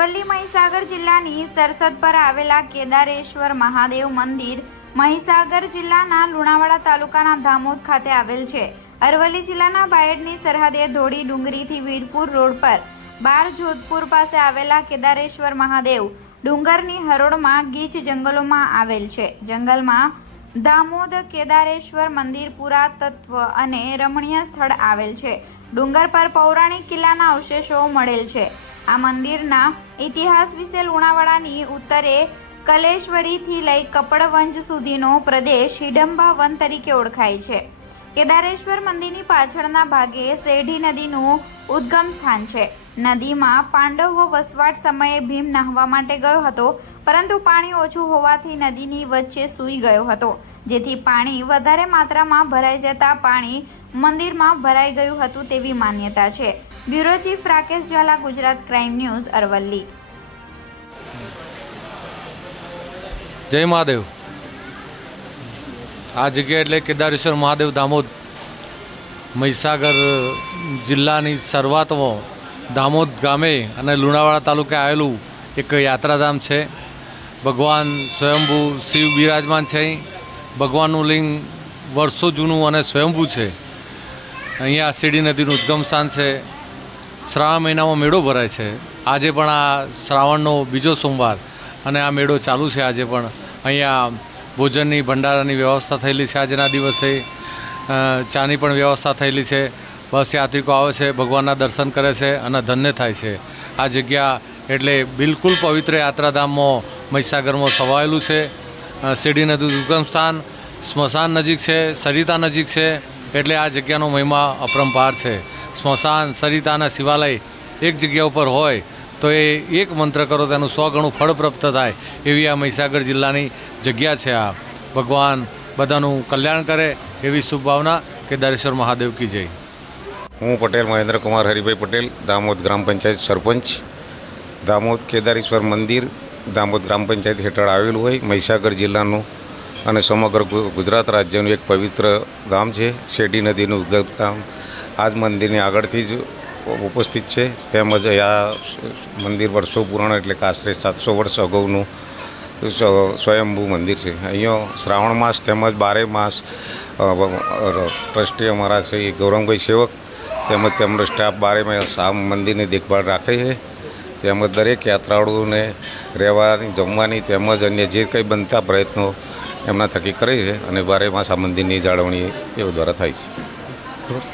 અરવલ્લી મહીસાગર જિલ્લાની સરસદ પર આવેલા કેદારેશ્વર મહાદેવ મંદિર મહીસાગર જિલ્લાના લુણાવાડા તાલુકાના ધામોદ ખાતે આવેલ છે. અરવલ્લી જિલ્લાના બાયડની સરહદે ધોળી ડુંગરીથી વીરપુર રોડ પર બાર જોધપુર પાસે આવેલા કેદારેશ્વર મહાદેવ ડુંગરની હરોળમાં ગીચ જંગલોમાં આવેલ છે. જંગલમાં દામોદ કેદારેશ્વર મંદિર, પુરાતત્વ અને રમણીય સ્થળ આવેલ છે. ડુંગર પર પૌરાણિક કિલ્લાના અવશેષો મળેલ છે. આ મંદિરના ઇતિહાસ વિશે લુણાવાડાની ઉત્તરે કલેશ્વરીથી લઈ કપડવંજ સુધીનો પ્રદેશ હિડંબા વન તરીકે ઓળખાય છે. કેદારેશ્વર મંદિરની પાછળના ભાગે શેઢી નદીનું ઉદ્ગમ સ્થાન છે. નદીમાં પાંડવો વસવાટ સમયે ભીમ નાહવા માટે ગયો હતો, પરંતુ પાણી ઓછું હોવાથી નદીની વચ્ચે સૂઈ ગયો હતો. જેથી પાણી વધારે માત્રામાં ભરાઈ જતા પાણી મંદિરમાં ભરાઈ ગયું હતું તેવી માન્યતા છે. Bureau chief Rakesh Jhala, Gujarat crime news, Aravalli. Jai Mahadev. આ જગ્યા એટલે કેદારેશ્વર મહાદેવ દામોદ. મહીસાગર જિલ્લાની શરૂઆતમાં દામોદ ગામે અને લુણાવાડા તાલુકે આવેલું એક યાત્રાધામ છે. ભગવાન સ્વયંભૂ શિવ બિરાજમાન છે અહીં. ભગવાનનું લિંગ વર્ષો જૂનું અને સ્વયંભૂ છે. અહીંયા શિરડી નદીનું ઉદ્ગમ સ્થાન છે. શ્રાવણ મહિનામાં મેળો ભરાય છે. આજે પણ આ શ્રાવણનો બીજો સોમવાર અને આ મેળો ચાલુ છે આજે પણ. અહીંયા ભોજનની ભંડારાની વ્યવસ્થા થયેલી છે આજના દિવસે. ચાની પણ વ્યવસ્થા થયેલી છે. બસ યાત્રિકો આવે છે, ભગવાનના દર્શન કરે છે અને ધન્ય થાય છે. આ જગ્યા એટલે બિલકુલ પવિત્ર યાત્રાધામમાં મહીસાગરમાં સવાયેલું છે. શેરડી નદી ઉદ્ગમ સ્થાન સ્મશાન નજીક છે, સરિતા નજીક છે. એટલે આ જગ્યાનો મહિમા અપરંપાર છે. સ્મશાન સરિતાના શિવાલય એક જગ્યા ઉપર હોય તો એ એક મંત્ર કરો તેનું સો ગણું ફળ પ્રાપ્ત થાય એવી આ મહીસાગર જિલ્લાની જગ્યા છે આ. ભગવાન બધાનું કલ્યાણ કરે એવી શુભભાવના કે કેદારેશ્વર મહાદેવ કી જય. હું પટેલ મહેન્દ્રકુમાર હરિભાઈ પટેલ, દામોદ ગ્રામ પંચાયત સરપંચ. દામોદ કેદારેશ્વર મંદિર, દામોદ ગ્રામ પંચાયત હેઠળ આવેલું હોય મહીસાગર જિલ્લાનું અને સમગ્ર ગુજરાત રાજ્યનું એક પવિત્ર ગામ છે, શેરડી નદીનું ઉદ્ગમ ધામ આ જ મંદિરની આગળથી જ ઉપસ્થિત છે. તેમજ આ મંદિર વર્ષો પુરાણ એટલે કે આશરે સાતસો વર્ષ અગાઉનું સ્વ- સ્વયંભૂ મંદિર છે. અહીંયા શ્રાવણ માસ તેમજ બારે માસ ટ્રસ્ટી અમારા છે ગૌરંગભાઈ સેવક તેમજ તેમનો સ્ટાફ બારે માસ આ મંદિરની દેખભાળ રાખે છે. તેમજ દરેક યાત્રાળુઓને રહેવાની, જમવાની તેમજ અન્ય જે કંઈ બનતા પ્રયત્નો એમના થકી કરે છે અને બારે માસ મંદિરની જાળવણી એવો દ્વારા થાય છે.